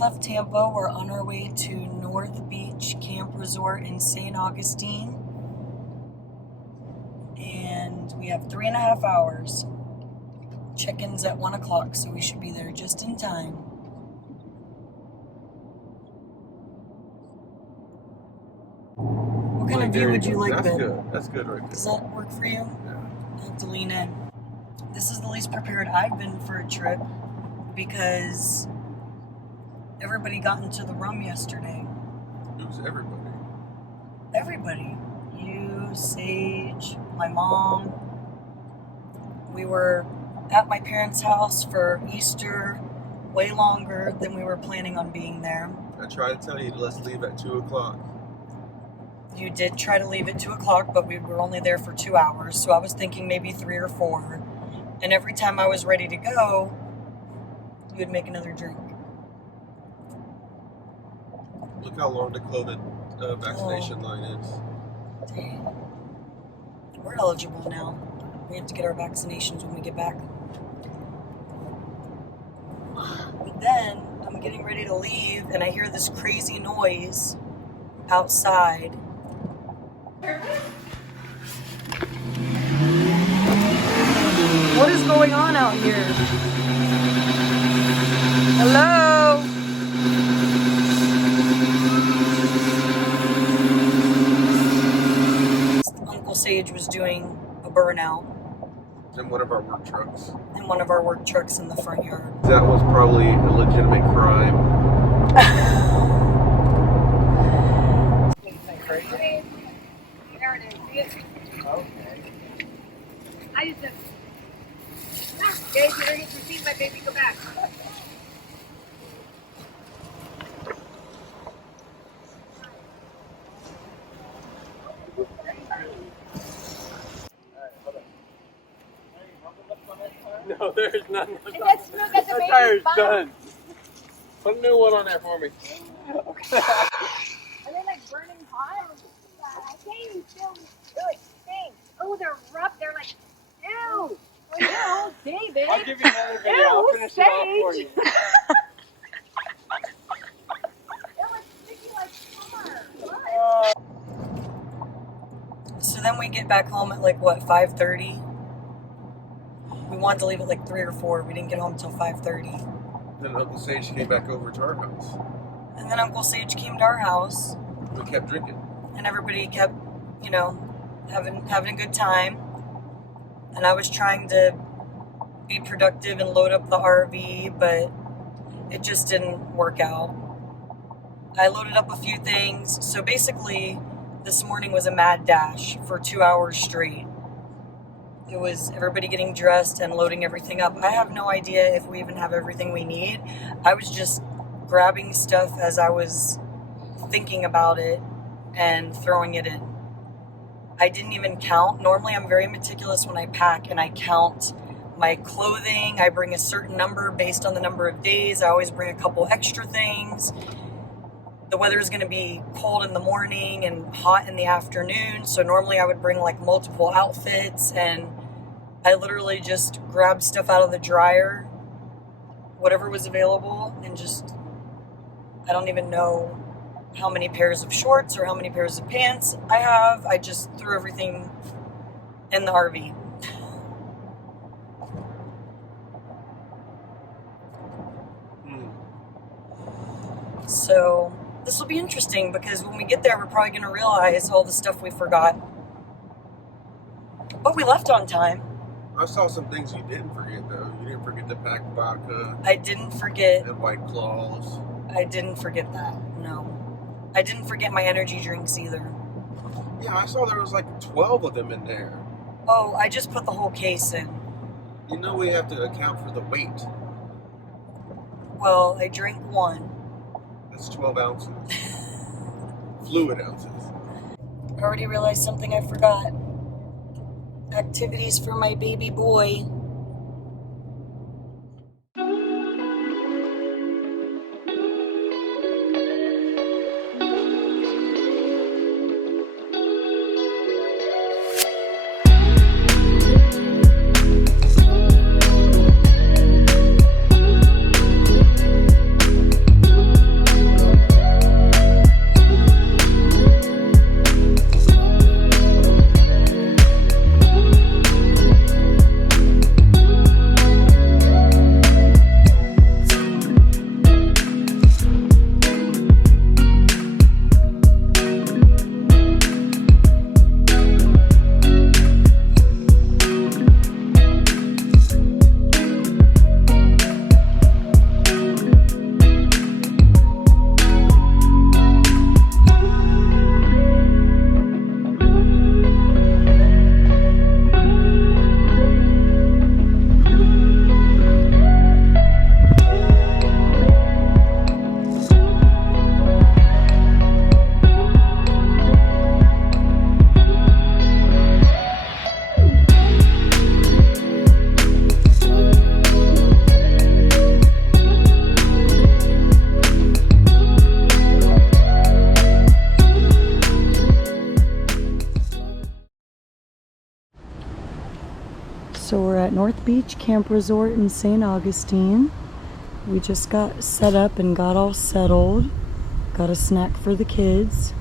Left Tampa. We're on our way to North Beach Camp Resort in St. Augustine, and we have 3.5 hours. Check-in's at 1 o'clock, so we should be there just in time. What kind of view would you like, That's Ben? good. That's good right there. Does that work for you? Yeah. I have to lean in. This is the least prepared I've been for a trip because everybody got into the rum yesterday. Who's everybody? Everybody. You, Sage, my mom. We were at my parents' house for Easter way longer than we were planning on being there. I tried to tell you, let's leave at 2 o'clock. You did try to leave at 2 o'clock, but we were only there for 2 hours, so I was thinking maybe 3 or 4. And every time I was ready to go, you would make another drink. Look how long the COVID vaccination line is. Dang. We're eligible now. We have to get our vaccinations when we get back. But then I'm getting ready to leave and I hear this crazy noise outside. What is going on out here? Hello? Uncle Sage was doing a burnout In one of our work trucks. in one of our work trucks in the front yard. That was probably a legitimate crime. Okay. I just said, Dave, you're going to see my baby go back. No, there's none. It gets smooth as a Our baby. tire's done. Put a new one on there for me. Okay. Are they like burning hot? I can't even feel it stink. Oh, they're rough. They're like, ew. Oh, no, David. I'll give you another video. I'll finish it off for you. It was sticky like summer. What? So then we get back home at like what, 5:30? We wanted to leave at like 3 or 4. We didn't get home until 5:30. Then Uncle Sage came back over to our house. And then Uncle Sage came to our house We kept drinking. and everybody kept, you know, having a good time. And I was trying to be productive and load up the RV, but it just didn't work out. I loaded up a few things. So basically, this morning was a mad dash for 2 hours straight. It was everybody getting dressed and loading everything up. I have no idea if we even have everything we need. I was just grabbing stuff as I was thinking about it and throwing it in. I didn't even count. Normally I'm very meticulous when I pack and I count my clothing. I bring a certain number based on the number of days. I always bring a couple extra things. The weather is going to be cold in the morning and hot in the afternoon. So normally I would bring like multiple outfits, and I literally just grabbed stuff out of the dryer, whatever was available, and just, I don't even know how many pairs of shorts or how many pairs of pants I have. I just threw everything in the RV. this will be interesting because when we get there, we're probably going to realize all the stuff we forgot. But we left on time. I saw some things you didn't forget, though. You didn't forget to pack vodka I didn't forget. and White Claws. I didn't forget that. No. I didn't forget my energy drinks either. Yeah, I saw there was like 12 of them in there. Oh, I just put the whole case in. You know we have to account for the weight. Well, I drank one. That's 12 ounces. Fluid ounces. I already realized something I forgot. Activities for my baby boy. So we're at North Beach Camp Resort in St. Augustine. We just got set up and got all settled. Got a snack for the kids.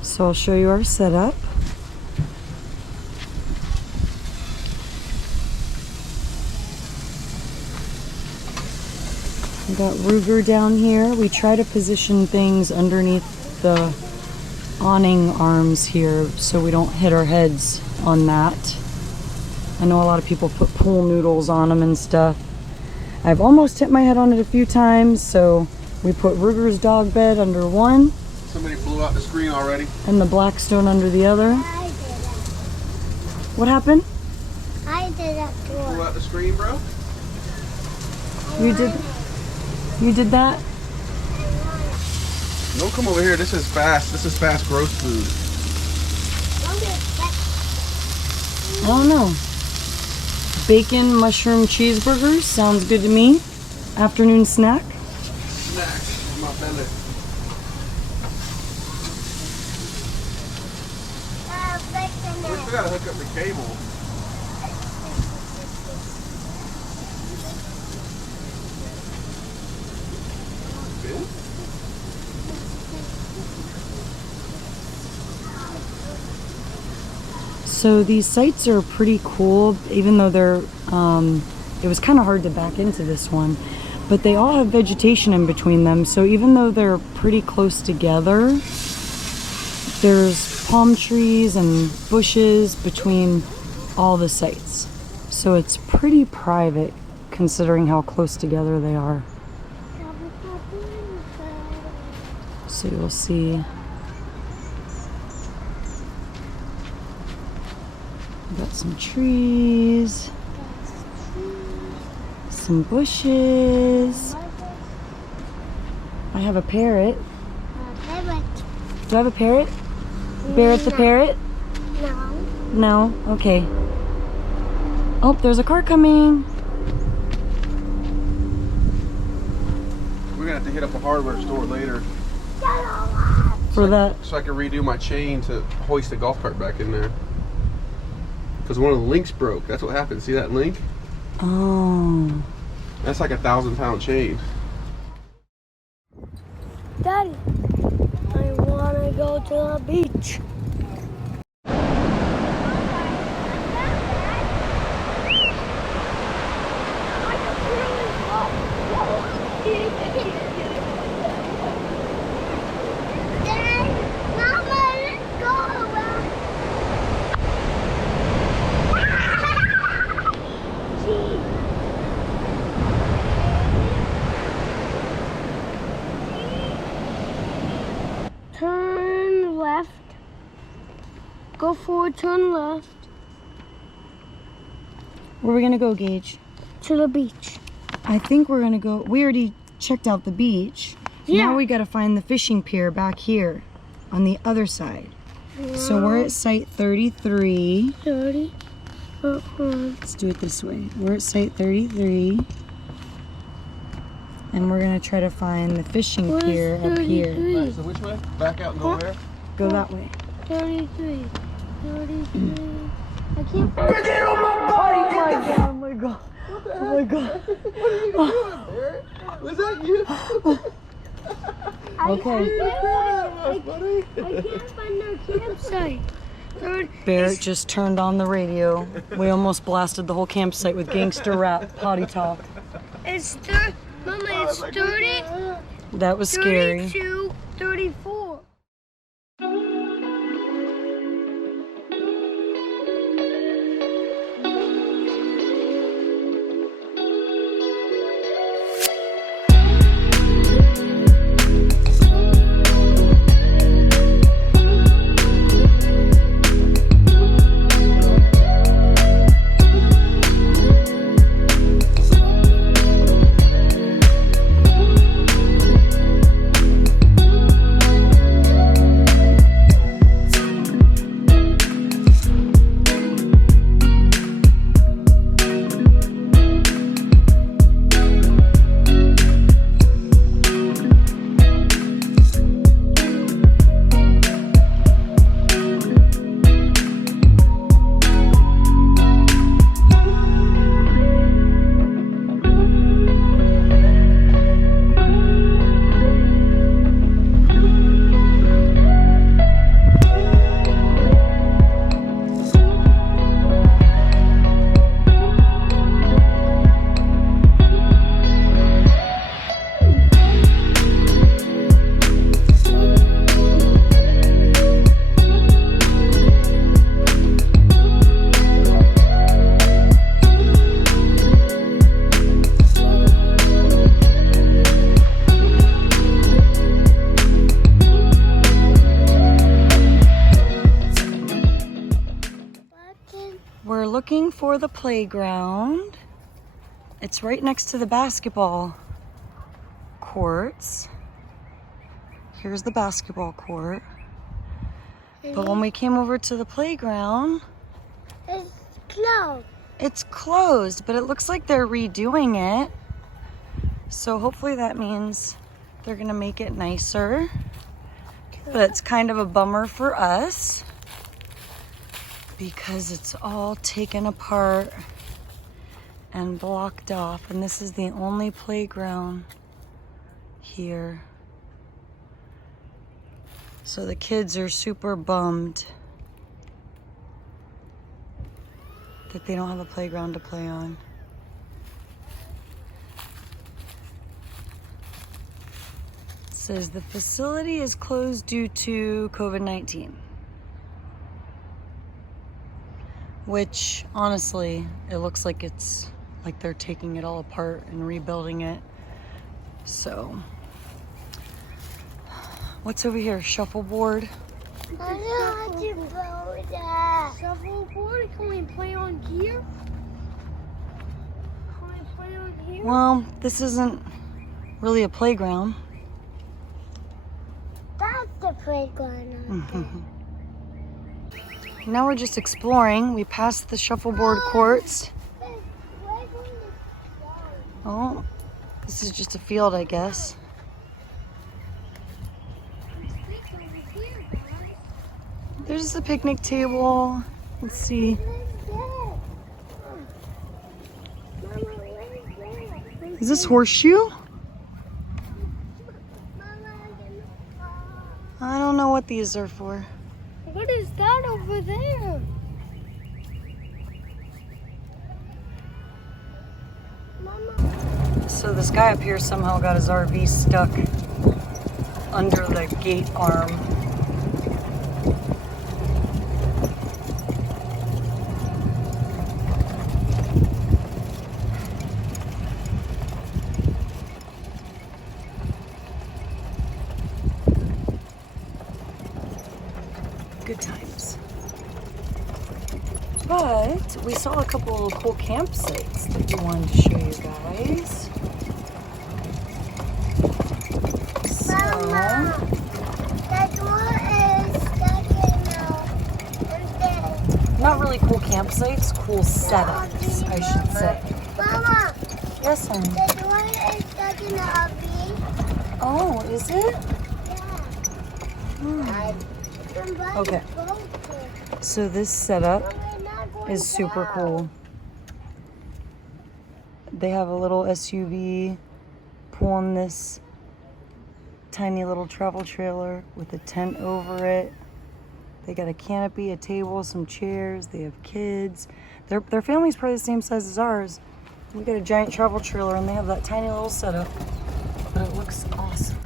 So I'll show you our setup. We got Rvers down here. We try to position things underneath the awning arms here so we don't hit our heads on that. I know a lot of people put pool noodles on them and stuff. I've almost hit my head on it a few times, so we put Rvers dog bed under one. Somebody blew out the screen already. And the Blackstone under the other. I did it. What happened? I did it Blew too. out the screen, bro? You did that? Don't come over here. This is fast. This is fast growth food. I don't know. Bacon mushroom cheeseburgers sounds good to me. Afternoon snack. Snacks on my belly. We still gotta hook up the cable. So these sites are pretty cool, even though they're, it was kind of hard to back into this one, but they all have vegetation in between them. So even though they're pretty close together, there's palm trees and bushes between all the sites. So it's pretty private considering how close together they are. So you'll see. Got some trees, some bushes. I have a parrot. Do I have a parrot? Barrett the parrot? No. No? Okay. Oh, there's a car coming. We're gonna have to hit up a hardware store later. For that. So I can redo my chain to hoist the golf cart back in there. Because one of the links broke. That's what happened. See that link? Oh. That's like a 1,000-pound chain. Daddy, I want to go to the beach. would turn left Where are we gonna go, Gage? to the beach. I think we're gonna go. We already checked out the beach. Yeah. Now we gotta find the fishing pier back here on the other side. So we're at site 33. 30. Let's do it this way. We're at site 33. And we're gonna try to find the fishing Where's pier up here. 33? Alright, so which way? Back out and go where? Go that way. 33. 33. I can't find Oh my god. Oh my god. What are you doing, Barrett? Was that you? Okay. I can't find their campsite. Barrett just turned on the radio. We almost blasted the whole campsite with gangster rap potty talk. It's 30. Mama, it's 30. That was scary. 32, 34. We're looking for the playground. It's right next to the basketball courts. Here's the basketball court. But when we came over to the playground, It's closed. it's closed, but it looks like they're redoing it. So hopefully that means they're gonna make it nicer. But it's kind of a bummer for us because it's all taken apart and blocked off. And this is the only playground here. So the kids are super bummed that they don't have a playground to play on. It says the facility is closed due to COVID-19. Which, honestly, it looks like it's like they're taking it all apart and rebuilding it. So, what's over here? Shuffleboard? I don't want to go there. Shuffleboard? Can we play on here? Can we play on here? Well, this isn't really a playground. That's the playground. Now we're just exploring. We passed the shuffleboard courts. Oh, this is just a field, I guess. There's a picnic table. Let's see. Is this horseshoe? I don't know what these are for. What is that over there? Mama. So this guy up here somehow got his RV stuck under the gate arm. Good times. But we saw a couple of cool campsites that we wanted to show you guys. Mama, that door is stuck in the Not really cool campsites, cool setups, I should say. Mama, Yes, honey. the door is stuck in the oven. Oh, is it? Yeah. Okay. So this setup is super cool. They have a little SUV pulling this tiny little travel trailer with a tent over it. They got a canopy, a table, some chairs. They have kids. Their family's probably the same size as ours. We got a giant travel trailer and they have that tiny little setup. But it looks awesome.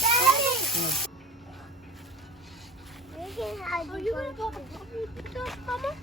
Daddy! You can hide. Are you gonna pop a puppy stuff, Mama?